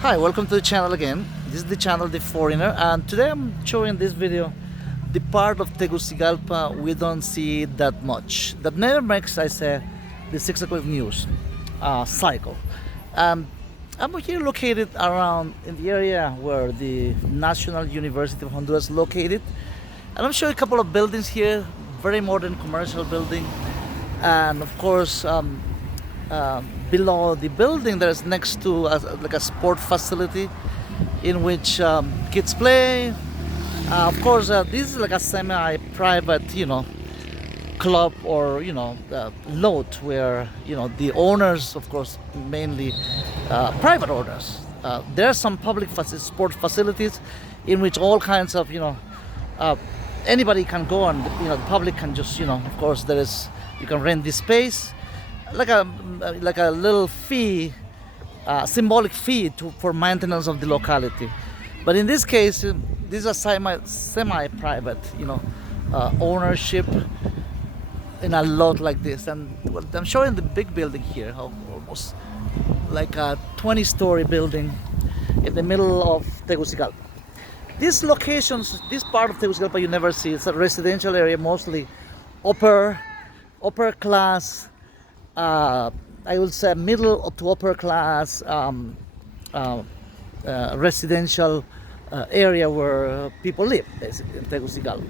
Hi, welcome to the channel again. This is the channel The Foreigner, and today I'm showing this video the part of Tegucigalpa we don't see that much. That never makes, I say, the 6 o'clock news cycle. Um, I'm here located around in the area where the National University of Honduras is located, and I'm showing a couple of buildings here, very modern commercial building, and of course. Below the building there's next to like a sport facility in which kids play. Of course this is like a semi-private club or lot where the owners, of course mainly private owners. There are some public sport facilities in which all kinds of anybody can go, and the public can just of course you can rent this space like a little fee, symbolic fee for maintenance of the locality. But in this case, this is a semi-private, ownership in a lot like this. And I'm showing the big building here, almost like a 20-story building in the middle of Tegucigalpa. These locations, this part of Tegucigalpa you never see. It's a residential area, mostly upper class. I would say middle to upper class residential area where people live, basically in Tegucigalpa.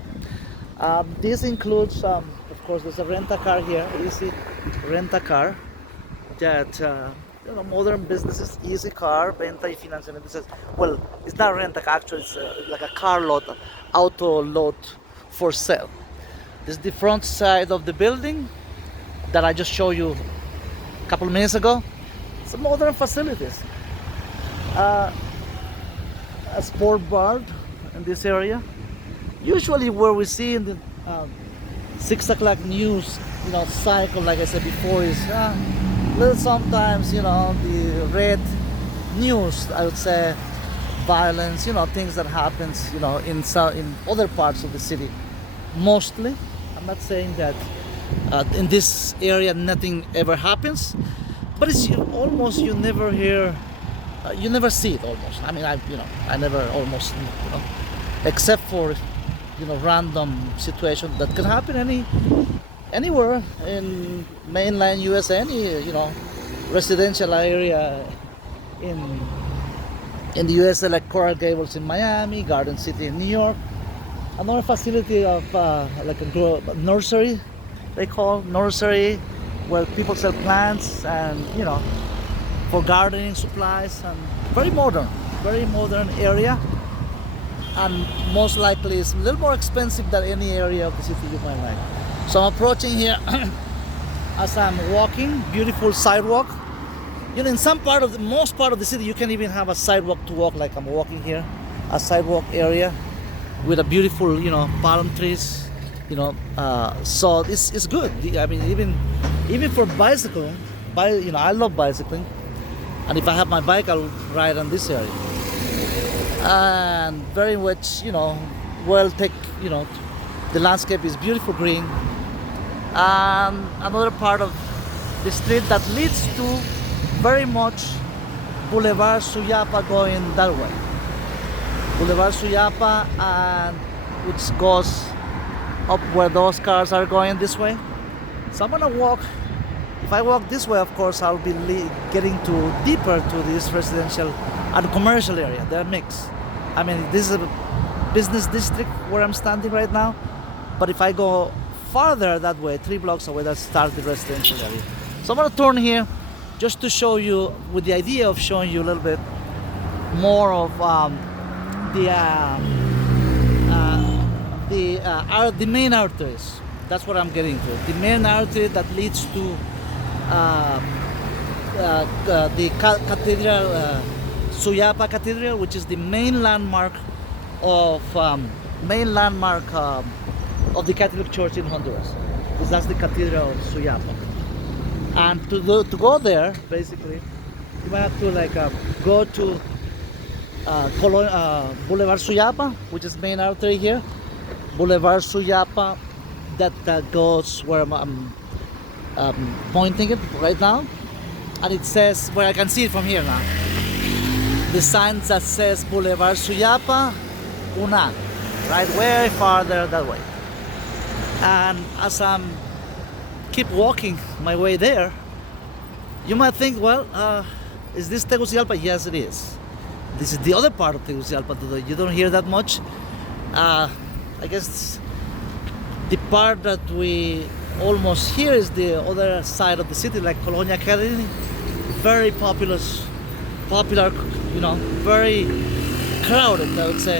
This includes, of course, there's a rent-a-car here. You see, rent-a-car that modern businesses, easy car, venta y financiamiento. Well, it's not rent-a-car, actually, it's like a car lot, auto lot for sale. This is the front side of the building that I just showed you a couple of minutes ago. Some modern facilities. A sport bar in this area. Usually where we see in the 6 o'clock news cycle, like I said before, is little sometimes the red news, I would say, violence, things that happens in other parts of the city. Mostly, I'm not saying that in this area nothing ever happens, but it's almost you never hear, you never see it almost. I mean, I never almost except for random situation that can happen anywhere in mainland US, any residential area in the USA, like Coral Gables in Miami, Garden City in New York. Another facility of like a nursery, they call nursery, where people sell plants and for gardening supplies, and very modern area, and most likely it's a little more expensive than any area of the city you might like. So I'm approaching here as I'm walking. Beautiful sidewalk. In most part of the city you can even have a sidewalk to walk, like I'm walking here, a sidewalk area with a beautiful palm trees. So it's good. I mean, even for bicycle, I love bicycling, and if I have my bike, I'll ride on this area. And very much, the landscape is beautiful green. And another part of the street that leads to very much Boulevard Suyapa, going that way. Boulevard Suyapa, and which goes up where those cars are going this way. So I'm gonna walk. If I walk this way, of course, I'll be getting deeper to this residential and commercial area. They're mixed. I mean, this is a business district where I'm standing right now. But if I go farther that way, 3 blocks away, that starts the residential area. So I'm gonna turn here just to show you, with the idea of showing you a little bit more of the main arteries. That's what I'm getting to. The main artery that leads to the cathedral, Suyapa Cathedral, which is the main landmark of the Catholic Church in Honduras. That's the Cathedral of Suyapa. And to go there, basically, you might have to go to Boulevard Suyapa, which is main artery here. Boulevard Suyapa, that goes where I'm pointing it right now, and it says, where I can see it from here now, the the sign that says Boulevard Suyapa, Una, right, way farther that way. And as I'm keep walking my way there, you might think, well, is this Tegucigalpa? Yes, it is. This is the other part of Tegucigalpa. You don't hear that much. I guess the part that we almost hear is the other side of the city, like Colonia Academy. Very popular, very crowded, I would say,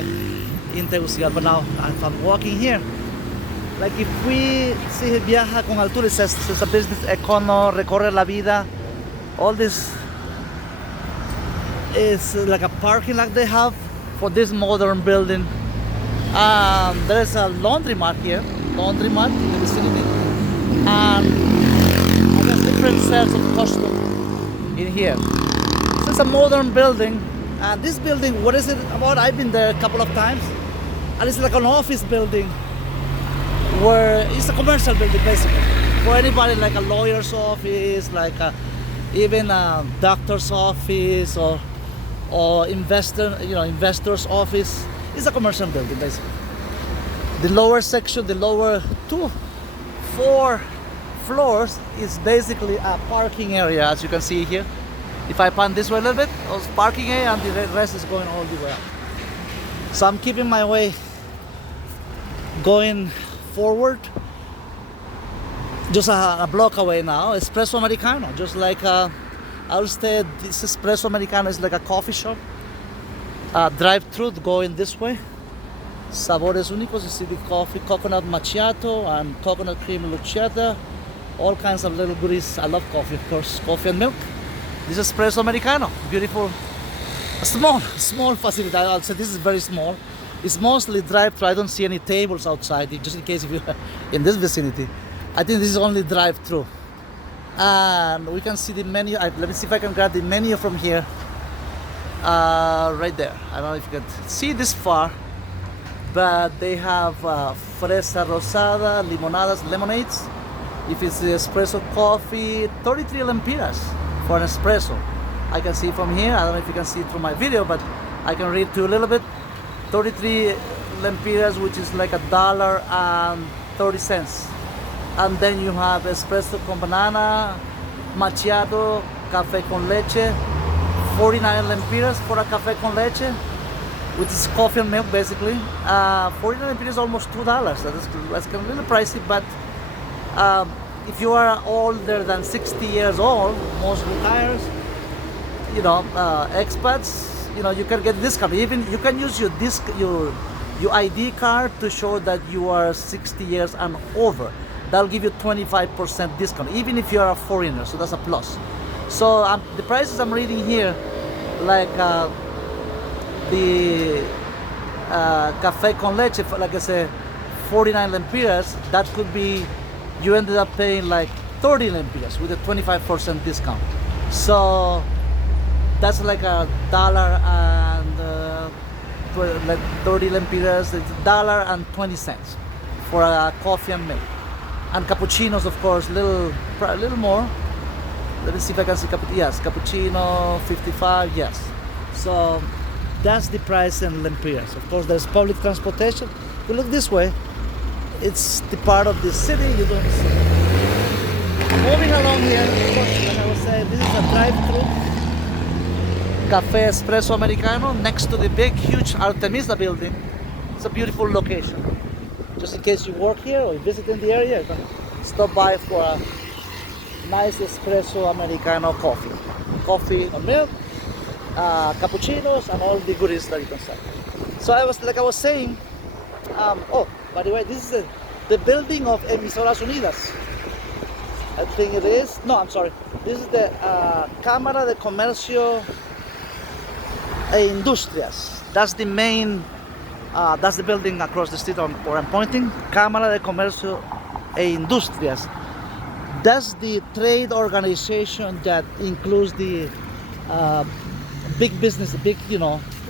in Tegucigalpa. Now, if I'm walking here, like if we see Viaja con Altura, it says it's a business, Econo, Recorre la Vida. All this is like a parking lot they have for this modern building. There's a laundromat here, in the vicinity, and there's different sets of costume in here. So it's a modern building, and this building, what is it about? I've been there a couple of times, and it's like an office building where it's a commercial building basically for anybody, like a lawyer's office, like even a doctor's office or investor's office. It's a commercial building basically. The lower section, the lower 4 floors is basically a parking area, as you can see here. If I pan this way a little bit, it's parking area, and the rest is going all the way up. So I'm keeping my way going forward, just a block away now. Espresso Americano, just like I would say this Espresso Americano is like a coffee shop. Drive-through going this way. Sabores únicos, you see the coffee, coconut macchiato and coconut cream luciata, all kinds of little goodies. I love coffee, of course, coffee and milk. This is Espresso Americano, beautiful, small facility. I'll say this is very small. It's mostly drive-through. I don't see any tables outside, just in case if you're in this vicinity. I think this is only drive-through. And we can see the menu. Let me see if I can grab the menu from here. Right there. I don't know if you can see this far, but they have fresa rosada, limonadas, lemonades. If it's the espresso coffee, 33 lempiras for an espresso. I can see from here. I don't know if you can see it through my video, but I can read to you a little bit. 33 lempiras, which is like $1.30. And then you have espresso con banana, macchiato, café con leche, 49 lempiras for a café con leche, which is coffee and milk basically. 49 lempiras is almost $2. That's a little pricey, but if you are older than 60 years old, most retires, expats, you can get discount. Even you can use your ID card to show that you are 60 years and over. That'll give you 25% discount, even if you are a foreigner. So that's a plus. So the prices I'm reading here, like the café con leche, like I said, 49 lempiras. That could be, you ended up paying like 30 lempiras with a 25% discount. So that's like $1 and like 30 lempiras. It's $1.20 for a coffee and milk. And cappuccinos, of course, little more. Let me see if I can see yes, cappuccino 55, yes. So that's the price in lempiras. Of course, there's public transportation. If you look this way, it's the part of the city you don't see. Moving along here, of course, like I was saying, this is a drive-through Cafe Espresso Americano next to the big, huge Artemisa building. It's a beautiful location. Just in case you work here or you visit in the area, you can stop by for a nice espresso Americano coffee. Coffee and milk, cappuccinos, and all the goodies that you can sell. So I was saying, by the way, this is the building of Emisoras Unidas. I think it is. No, I'm sorry. This is the Cámara de Comercio e Industrias. That's the main. That's the building across the street where I'm pointing. Cámara de Comercio e Industrias. That's the trade organization that includes the big business, the big,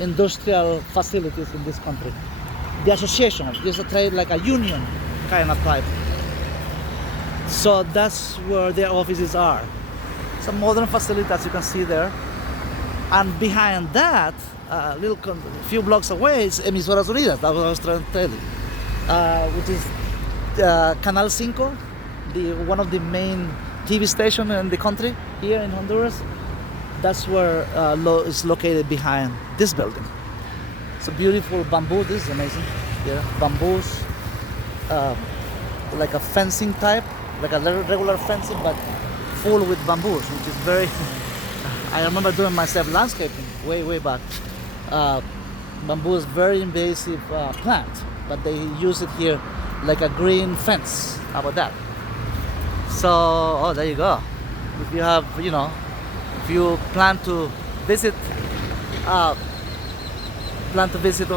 industrial facilities in this country. The association is a trade, like a union kind of type. So that's where their offices are. It's a modern facility, as you can see there. And behind that, few blocks away, is Emisoras Unidas. That was what I was trying to tell you, which is Canal 5, one of the main TV stations in the country here in Honduras. That's where is located behind this building. It's a beautiful bamboo. This is amazing. Yeah, bamboos, like a fencing type, like a regular fencing, but full with bamboos, which is very. I remember doing myself landscaping way back. Bamboo is very invasive plant, but they use it here like a green fence. How about that? So, oh, there you go. If you have, if you plan to visit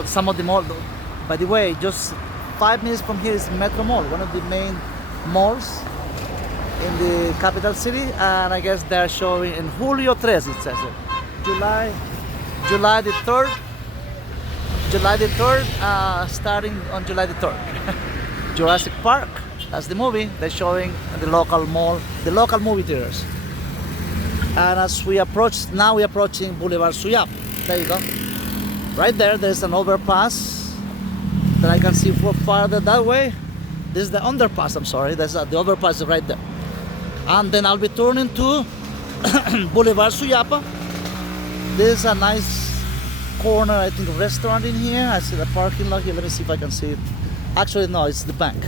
some of the mall. By the way, just 5 minutes from here is Metro Mall, one of the main malls in the capital city, and I guess they're showing in Julio 3, it says it. July the 3rd, starting on July the 3rd. Jurassic Park, that's the movie they're showing in the local mall, the local movie theaters. And as we approach, now we're approaching Boulevard Suyap. There you go. Right there's an overpass that I can see farther that way. This is the underpass, I'm sorry. The overpass is right there. And then I'll be turning to Boulevard Suyapa. There's a nice corner, I think, restaurant in here. I see the parking lot here. Let me see if I can see it. Actually, no, it's the bank.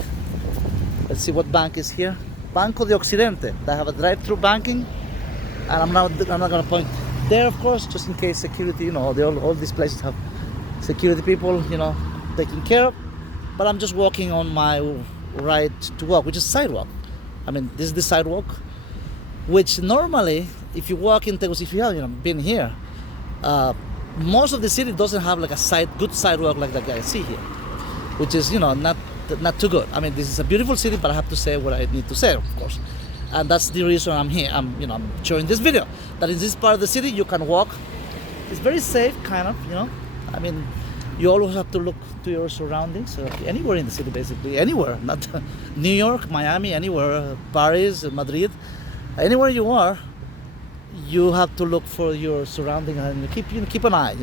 Let's see what bank is here. Banco de Occidente. They have a drive-through banking. And I'm not gonna point there, of course, just in case security, all these places have security people, taking care of. But I'm just walking on my right to walk, which is sidewalk. I mean, this is the sidewalk, which normally, if you walk in Tegucigalpa, been here, most of the city doesn't have like a good sidewalk like that guy I see here, which is, not too good. I mean, this is a beautiful city, but I have to say what I need to say, of course. And that's the reason I'm here. I'm showing this video. That in this part of the city you can walk. It's very safe, kind of, I mean, you always have to look to your surroundings. Anywhere in the city, basically, anywhere. Not New York, Miami, anywhere, Paris, Madrid, anywhere you are, you have to look for your surroundings and keep an eye.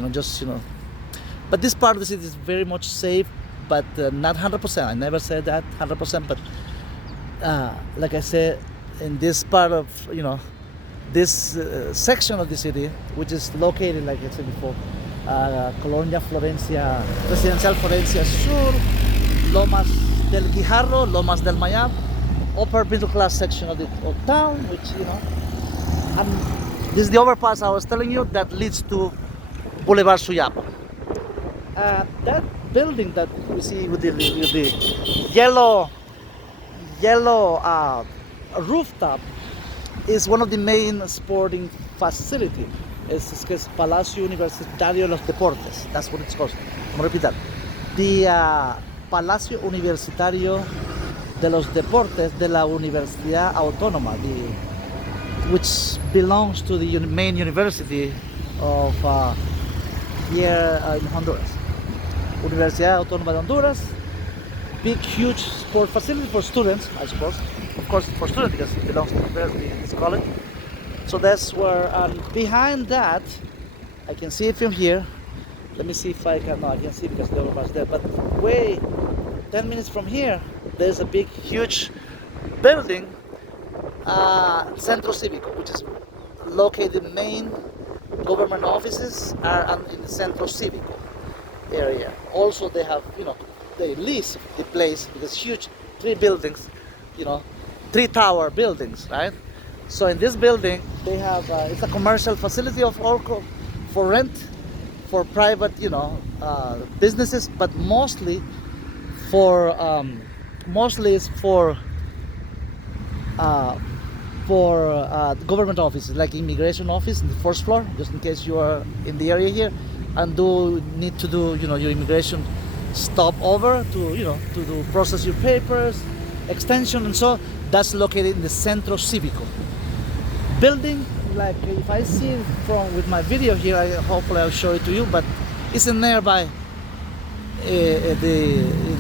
But this part of the city is very much safe, but not 100%. I never said that 100%, but like I said. In this part of, this section of the city, which is located, like I said before, Colonia Florencia, Residencial Florencia Sur, Lomas del Guijarro, Lomas del Mayab, upper middle class section of town, which, and this is the overpass I was telling you that leads to Boulevard Suyapa. That building that we see with the yellow rooftop is one of the main sporting facilities. Es Palacio Universitario de los Deportes. That's what it's called. I'm going to repeat that. The Palacio Universitario de los Deportes de la Universidad Autónoma, which belongs to the main university of here in Honduras. Universidad Autónoma de Honduras. Big, huge sport facility for students, I suppose. Of course, for students because it belongs to this college. So that's where, behind that, I can see it from here. Let me see if I can. No, I can see because the overpass there. But 10 minutes from here, there's a big, huge building, Centro Cívico, which is located. Main government offices are in the Centro Cívico area. Also, they have, they lease the place because huge 3 buildings, 3 tower buildings, right? So in this building, they have it's a commercial facility for rent, for private, businesses, but mostly it's for government offices, like immigration office in the first floor, just in case you are in the area here and need to do, your immigration stop over to process your papers, extension, and so that's located in the Centro Cívico building. Like if I see it with my video here, hopefully I'll show it to you, but it's in nearby in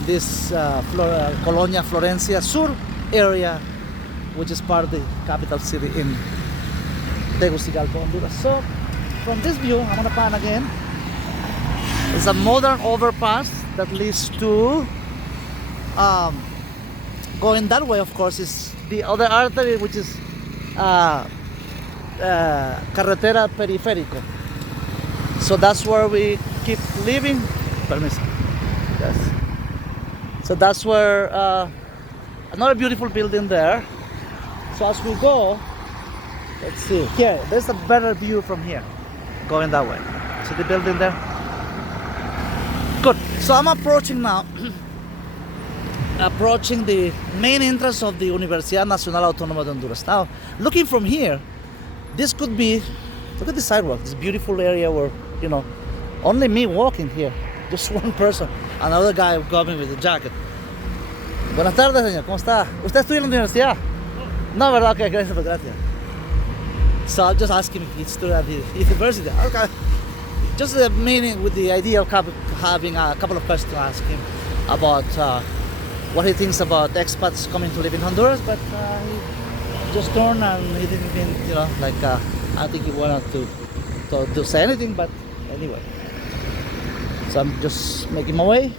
this Colonia Florencia Sur area, which is part of the capital city in Tegucigalpa, Honduras. So from this view, I'm gonna pan again. It's a modern overpass that leads to going that way. Of course, is the other artery, which is carretera periférico. So that's where we keep living. Permiso. Yes. So that's where another beautiful building there. So as we go, let's see. Here, there's a better view from here, going that way. See the building there? Good. So I'm approaching now. Approaching the main entrance of the Universidad Nacional Autónoma de Honduras. Now, looking from here, this could be, look at the sidewalk, this beautiful area where, you know, only me walking here, just one person, another guy coming with a jacket. Buenas tardes, señor, ¿cómo está? ¿Usted estudia en la universidad? No, ¿verdad? Okay, gracias, gracias. So I'm just asking if he studied at the university. Okay. Just the meaning with the idea of having a couple of questions to ask him about what he thinks about expats coming to live in Honduras, but he just turned and he didn't even, you know, like, I think he wanted to say anything, but anyway. So I'm just making my way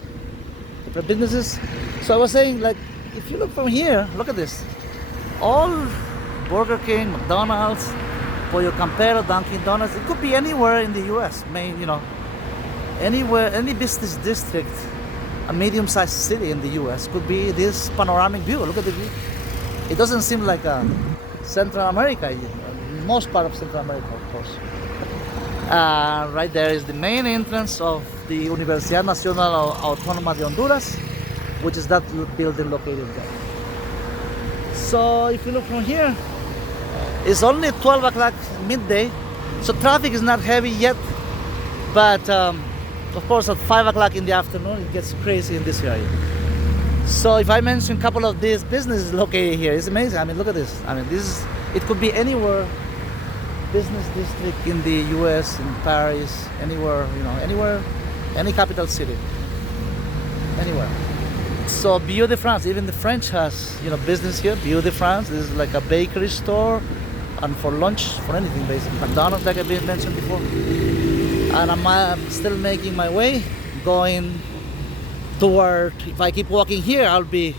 to the businesses. So I was saying, like, if you look from here, look at this. All Burger King, McDonald's, Pollo Campero, Dunkin' Donuts, it could be anywhere in the US, you know, anywhere, any business district, a medium-sized city in the US could be this panoramic view. Look at the view. It doesn't seem like Central America, most part of Central America, of course. Right there is the main entrance of the Universidad Nacional Autónoma de Honduras, which is that building located there. So if you look from here, it's only 12 o'clock midday, so traffic is not heavy yet, but of course at 5 o'clock in the afternoon it gets crazy in this area. So if I mention a couple of these businesses located here, it's amazing. I mean, look at this. I mean, it could be anywhere, business district in the US, in Paris, anywhere, you know, anywhere, any capital city, anywhere. So Bio de France, even the French has, you know, business here. Bio de France, this is like a bakery store, and for lunch, for anything basically. McDonald's, like I mentioned before. And I'm still making my way, going toward, if I keep walking here, I'll be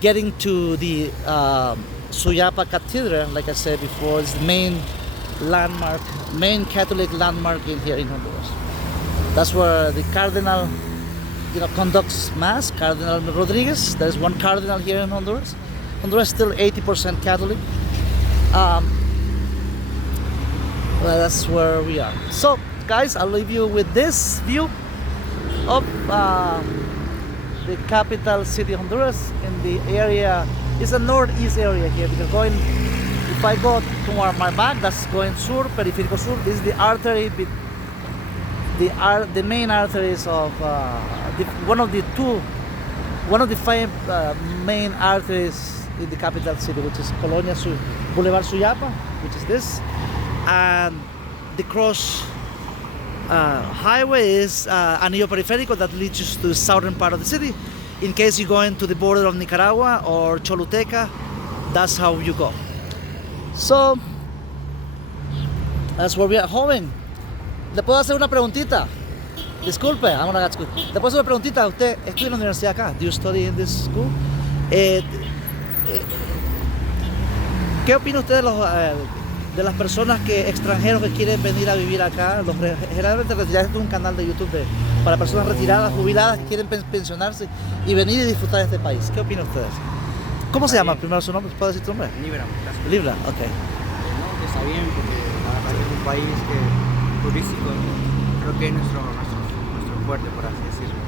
getting to the Suyapa Cathedral, like I said before. It's the main landmark, main Catholic landmark in here in Honduras. That's where the Cardinal, you know, conducts Mass, Cardinal Rodriguez. There's one Cardinal here in Honduras. Honduras is still 80% Catholic. Well, that's where we are. So, guys, I'll leave you with this view of the capital city of Honduras in the area. It's a northeast area here because if I go toward my back, that's going sur, periférico sur. This is the artery, the main arteries of one of the five main arteries in the capital city, which is Boulevard Suyapa, which is this, and the cross highway is Anillo Periférico that leads you to the southern part of the city. In case you go into the border of Nicaragua or Choluteca, that's how you go. So, that's where we are. Joven, ¿le puedo hacer una preguntita? Disculpe, I'm gonna ask you. ¿Le puedo hacer una preguntita? ¿Usted estudia en la universidad acá? Do you study in this school? ¿Qué opina usted de las personas extranjeros que quieren venir a vivir acá? Generalmente ya es un canal de YouTube para personas retiradas, jubiladas, que quieren pensionarse y venir y disfrutar de este país. ¿Qué opinan ustedes? ¿Cómo se llama primero su nombre? ¿Puedo decir tu nombre? Libra. Libra, ok. No, que está bien porque aparte es un país turístico, creo que es nuestro fuerte, por así decirlo.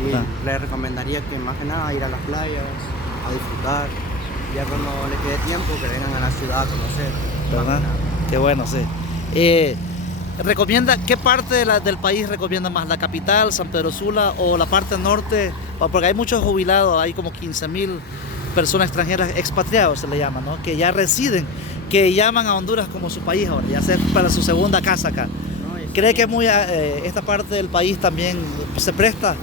Y le recomendaría que más que nada ir a las playas, a disfrutar, ya cuando le quede tiempo que vengan a la ciudad a conocer. ¿Verdad? Qué bueno, sí. ¿Recomienda qué parte del país recomienda más? ¿La capital, San Pedro Sula o la parte norte? Porque hay muchos jubilados, hay como 15,000 personas extranjeras, expatriados se le llama, ¿no? Que ya residen, que llaman a Honduras como su país ahora, ya sea para su segunda casa acá. ¿Cree que esta parte del país también se presta?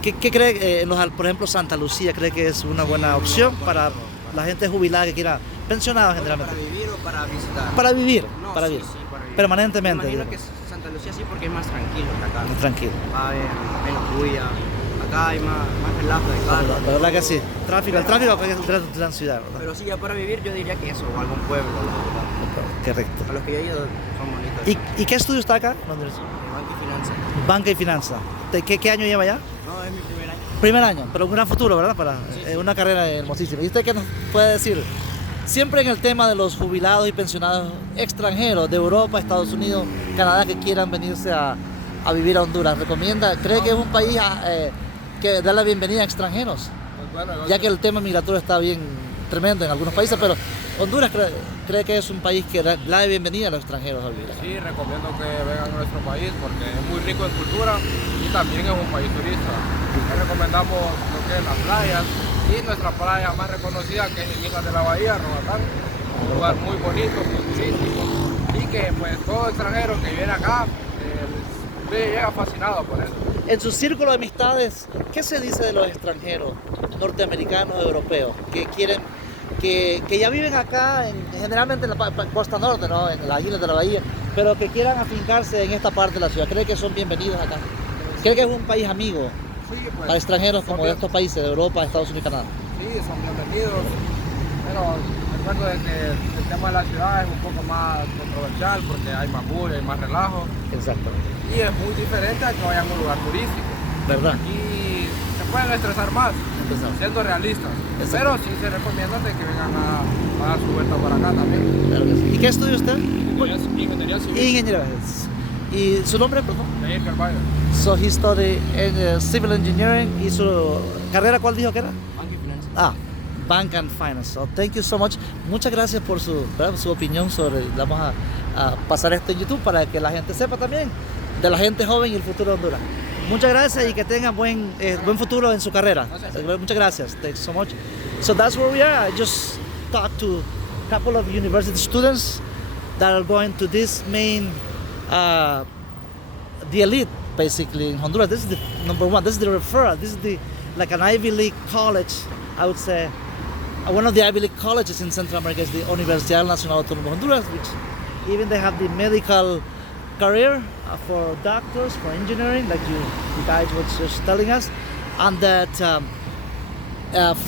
¿Qué cree, por ejemplo, Santa Lucía, cree que es una buena opción para la gente jubilada que quiera, pensionada generalmente? ¿Para vivir o para visitar? Para vivir, No, para sí, vivir. Sí, para vivir. Me permanentemente. imagino digamos. que Santa Lucía sí porque es más tranquilo que acá. Tranquilo. Hay menos bulla. Acá hay más relajo de carros. La verdad que sí. El tráfico acá es el gran ciudad, ¿verdad? Pero sí, ya para vivir yo diría que eso, o algún pueblo, la verdad. Correcto. A los que yo he ido son bonitos. ¿Y qué estudio está acá? ¿Dónde es? Banca y finanzas. Banca y finanza. ¿Qué año lleva ya? No, es mi primer año. Primer año, pero un gran futuro, ¿verdad? Para una carrera hermosísima. ¿Y usted qué nos puede decir? Siempre en el tema de los jubilados y pensionados extranjeros de Europa, Estados Unidos, Canadá, que quieran venirse a vivir a Honduras, ¿cree que es un país que da la bienvenida a extranjeros? Pues bueno, Ya que el tema migratorio está bien tremendo en algunos países, pero Honduras cree que es un país que da la bienvenida a los extranjeros a vivir acá. sí, recomiendo que vengan a nuestro país porque es muy rico en cultura y también es un país turista. Les recomendamos lo que es las playas y nuestra playa más reconocida que es en Islas de la Bahía, Roatán, un lugar muy bonito, muy turístico y que pues todo extranjero que viene acá llega fascinado por eso. En su círculo de amistades, ¿qué se dice de los extranjeros norteamericanos, europeos, que quieren, que ya viven acá, generalmente en la costa norte, ¿no? En las islas de la bahía, pero que quieran afincarse en esta parte de la ciudad? ¿Cree que son bienvenidos acá? ¿Cree que es un país amigo Sí, pues, para extranjeros como de son estos países, de Europa, Estados Unidos y Canadá? Sí, son bienvenidos, pero recuerdo de que el tema de la ciudad es un poco más controversial porque hay más bulla, hay más relajo. Exacto. Y es muy diferente a que vayan a un lugar turístico. ¿Verdad? Aquí se pueden estresar más, Empezamos. siendo realistas. Exacto. Pero sí se recomienda de que vengan a dar su vuelta por acá también. Claro que sí. ¿Y qué estudia usted? Ingeniería civil. Ingeniero. ¿Y su nombre, perdón? Leir Carvalho. So he studied in civil engineering. ¿Y su carrera cuál dijo que era? Banca y finanzas. Ah, Bank and Finance. So thank you so much. Muchas gracias por su opinión sobre. Vamos a pasar esto en YouTube para que la gente sepa también de la gente joven y el futuro de Honduras. Muchas gracias y que tengan buen futuro en su carrera. Muchas gracias. Thanks so much. So that's where we are. I just talked to a couple of university students that are going to this main, the elite basically in Honduras. This is the number one. This is the referral. This is like an Ivy League college, I would say. One of the Ivy League colleges in Central America is the Universidad Nacional Autónoma de Honduras, which even they have the medical career for doctors, for engineering, like you guys were just telling us, and that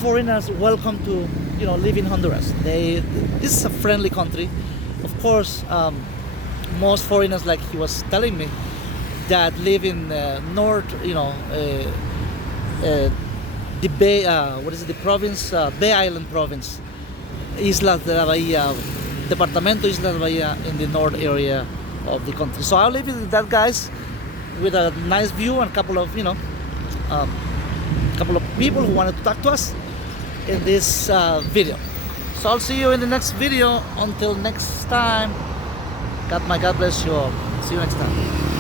foreigners welcome to live in Honduras. This is a friendly country, of course. Most foreigners, like he was telling me, that live in north, the Bay, the province, Bay Island province, Islas de la Bahía, Departamento Islas de la Bahía in the north area of the country. So I live with that guys with a nice view and a couple of people who wanted to talk to us in this video. So I'll see you in the next video. Until next time, God bless you all. See you next time.